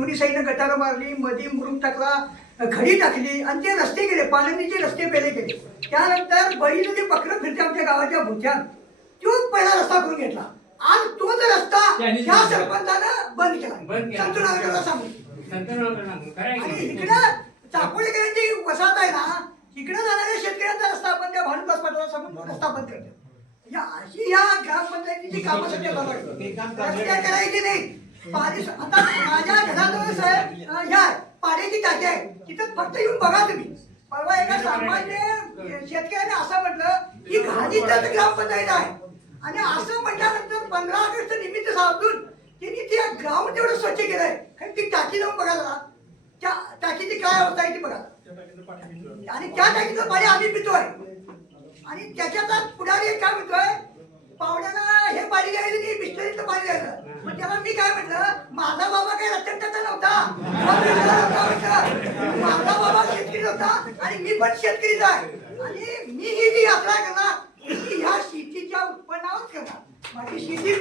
दोन्ही साईडनं गटारं मारली, मध्ये मुरुम टाकला, खडी टाकली आणि ते रस्ते केले, पाण्याचे रस्ते पहिले केले. त्यानंतर बळीनं जे बकरं फिरते आमच्या गावाच्या भोवत्यात, तो पहिला रस्ता करून घेतला. आज तोच रस्ता ह्या सरपंचानं बंद केला. संतूरनगरला सांगून. आणि इकडं चापोळेकरांची वसाहत आहे ना, इकडं जाणाऱ्या शेतकऱ्यांचा रस्ता आपण त्या भानुदास पाटलाला सांगून तो रस्ता बंद करतो. अशी या ग्रामपंचायतीची कामं सध्या चालू आहेत. रस्ते करायची नाही. पाणी आता माझ्या घराजवळ साहेब ह्या पाण्याची टाकी आहे, तिथं फक्त येऊन बघा तुम्ही. परवा एका सामान्य शेतकऱ्याने असं म्हटलं की घाणीतच ग्रामपंचायत आहे, आणि असं म्हटल्यानंतर 15 ऑगस्ट निमित्त साधून त्यांनी ते ग्राउंड तेवढं स्वच्छ केलंय. कारण ती टाकी जाऊन बघा जरा, त्या टाकीची काय अवस्था आहे ती बघा. आणि त्या टाकीचं पाणी आम्ही पितोय. आणि त्याच्यात पुढारी काय म्हणतोय, पाहुण्याला हे पाणी द्यायचं नाही, बिस्लरीचं पाणी द्यायचं. मग तेव्हा मी काय म्हटलं, माझा बाबा काही रत्नटाचा नव्हता, माझा बाबा शेतकरी होता आणि मी पण शेतकरीच आहे. आणि मी ही जी यात्रा करणार ती ह्या शेतीच्या उत्पन्नावर करणार. माझी शेती